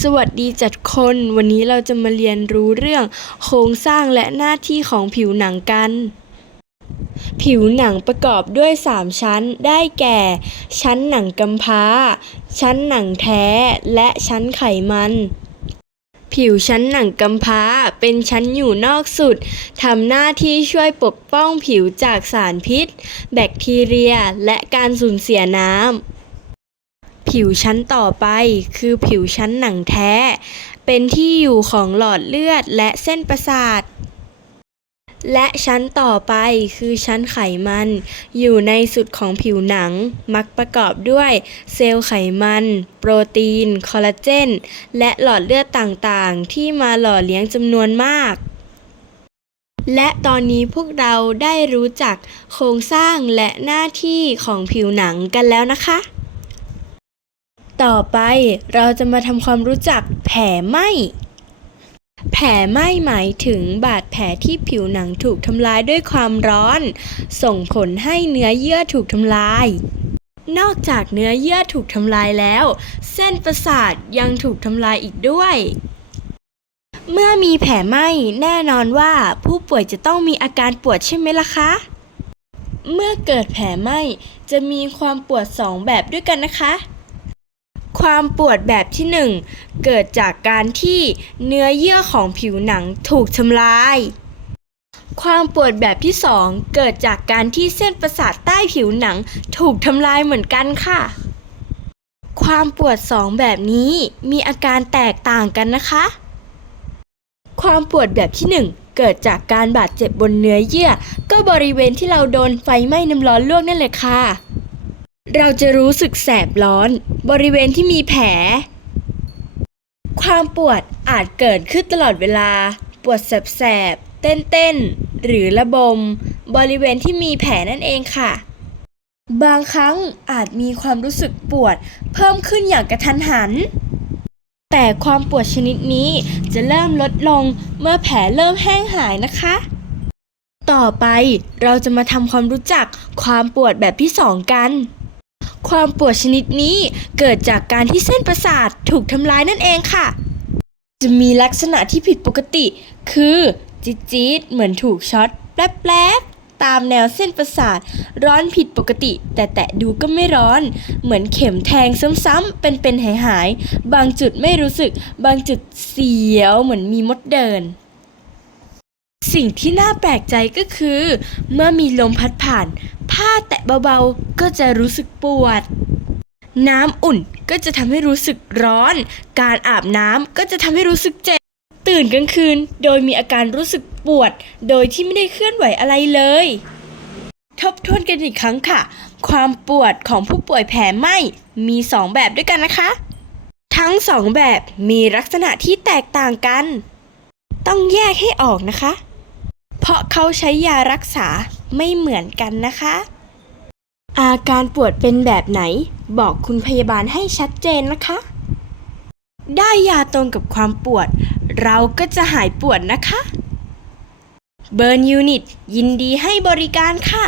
สวัสดีจัดคน วันนี้เราจะมาเรียนรู้เรื่องโครงสร้างและหน้าที่ของผิวหนังกัน ผิวหนังประกอบด้วย 3 ชั้นได้แก่ ชั้นหนังกำพร้า ชั้นหนังแท้ และชั้นไขมันผิวชั้นหนังกำพร้าเป็นชั้นอยู่นอกสุดทำหน้าที่ช่วยปกป้องผิวจากสารพิษ แบคทีเรีย และการสูญเสียน้ำ ผิวชั้นต่อไปคือผิวชั้นหนังแท้ เป็นที่อยู่ของหลอดเลือดและเส้นประสาท และชั้นต่อไปคือชั้นไขมัน อยู่ในสุดของผิวหนัง มักประกอบด้วยเซลล์ไขมัน โปรตีน คอลลาเจน และหลอดเลือดต่างๆ ที่มาหล่อเลี้ยงจำนวนมากและตอนนี้พวกเราได้รู้จักโครงสร้างและหน้าที่ของผิวหนังกันแล้วนะคะ ต่อไปเราจะมาทำความรู้จักแผลไหมแผลไหม้หมายถึงบาดแผลที่ผิวหนังถูกทำลายด้วยความร้อน ส่งผลให้เนื้อเยื่อถูกทำลาย นอกจากเนื้อเยื่อถูกทำลายแล้ว เส้นประสาทยังถูกทำลายอีกด้วย เมื่อมีแผลไหม้แน่นอนว่าผู้ป่วยจะต้องมีอาการปวดใช่ไหมล่ะคะ เมื่อเกิดแผลไหม้จะมีความปวดสองแบบด้วยกันนะคะ ความปวดแบบที่ 1 เกิดจากการที่เนื้อเยื่อของผิวหนังถูกทำลาย ความปวดแบบที่ 2 เกิดจากการที่เส้นประสาทใต้ผิวหนังถูกทำลายเหมือนกันค่ะ ความปวดสองแบบนี้มีอาการแตกต่างกันนะคะ ความปวดแบบที่ 1เกิดจากการบาดเจ็บบนเนื้อเยื่อ ก็บริเวณที่เราโดนไฟไหม้น้ำร้อนลวกนั่นแหละค่ะ เราจะรู้สึกแสบร้อน บริเวณที่มีแผล ความปวดอาจเกิดขึ้นตลอดเวลา ปวดแสบๆ เต้นๆ หรือระบม บริเวณที่มีแผลนั่นเองค่ะ บางครั้งอาจมีความรู้สึกปวดเพิ่มขึ้นอย่างกระทันหัน แต่ความปวดชนิดนี้จะเริ่มลดลงเมื่อแผลเริ่มแห้งหายนะคะ ต่อไปเราจะมาทำความรู้จักความปวดแบบที่สองกัน ความปวดชนิดนี้เกิดจากการที่เส้นประสาทถูกทำลายนั่นเองค่ะ จะมีลักษณะที่ผิดปกติ คือจี๊ดจี๊ดๆเหมือนถูกช็อตแป๊บๆตามแนวเส้นประสาท ร้อนผิดปกติ แต่แตะดูก็ไม่ร้อน เหมือนเข็มแทงซ้ำๆเป็นๆหายๆบางจุดไม่รู้สึก บางจุดเสียวเหมือนมีมดเดิน สิ่งที่น่าแปลกใจก็คือ เมื่อมีลมพัดผ่าน ผ้าแตะเบาๆ ก็จะรู้สึกปวด น้ำอุ่นก็จะทำให้รู้สึกร้อน การอาบน้ำก็จะทำให้รู้สึกเจ็บ ตื่นกลางคืน โดยมีอาการรู้สึกปวด โดยที่ไม่ได้เคลื่อนไหวอะไรเลย ทบทวนกันอีกครั้งค่ะ ความปวดของผู้ป่วยแผลไหม้มี2แบบด้วยกันนะคะ ทั้ง2แบบมีลักษณะที่แตกต่างกันต้องแยกให้ออกนะคะ เพราะเขาใช้ยารักษาไม่เหมือนกันนะคะ อาการปวดเป็นแบบไหน บอกคุณพยาบาลให้ชัดเจนนะคะ ได้ยาตรงกับความปวด เราก็จะหายปวดนะคะเบิร์นยูนิตยินดีให้บริการค่ะ